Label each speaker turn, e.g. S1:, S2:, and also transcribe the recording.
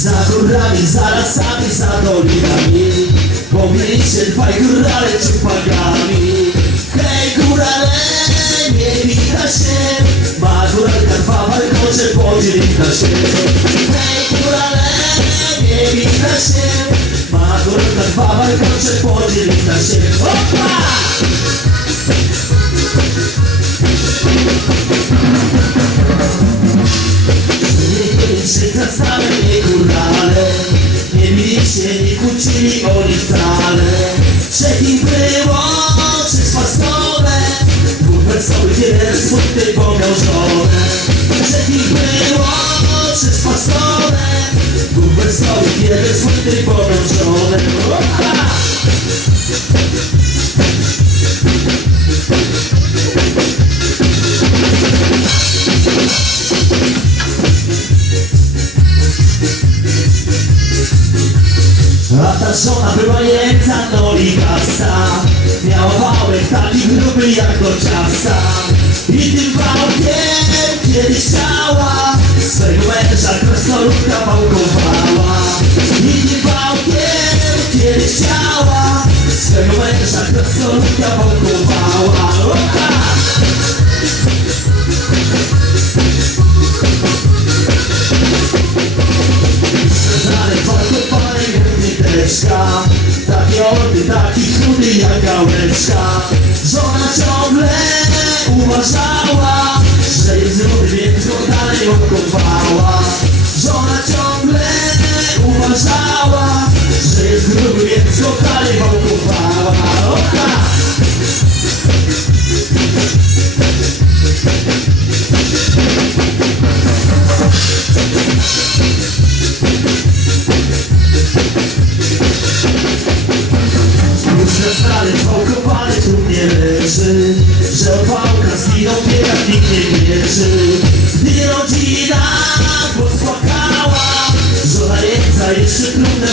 S1: Za górami, za lasami, za dolinami. Powiedzieliście dwaj górale czupakami Hej górale, nie wita się. Ma góralka dwa warkocze, podzielita się. Hej górale, nie wita się. Ma góralka dwa warkocze, podzielita się. Opa! Nie kłócili oni wcale Trzech ich było, trzy spastowe Dwóch wesołych, jeden smutny, bo miał żonę Trzech ich było, trzy spastowe Dwóch wesołych, jeden smutny, bo miał żonę żona była jęca, no i kasta Miała wałek taki gruby jak do ciasta. I tym wałkiem kiedyś chciała. Swego męża krasnoludka pałkowała. I tym wałkiem kiedyś chciała. Swego męża krasnoludka pałkowała Taki chudy jak gałeczka Żona ciągle uważała Że jest rudy, więc go dalej okopała Żona ciągle uważała Że jest gruby, więc go dalej okopała Opa! Że opałka zginął biegać nikt nie wierzy. Gdy rodzina rozpłakała Żona jęca jeszcze trudne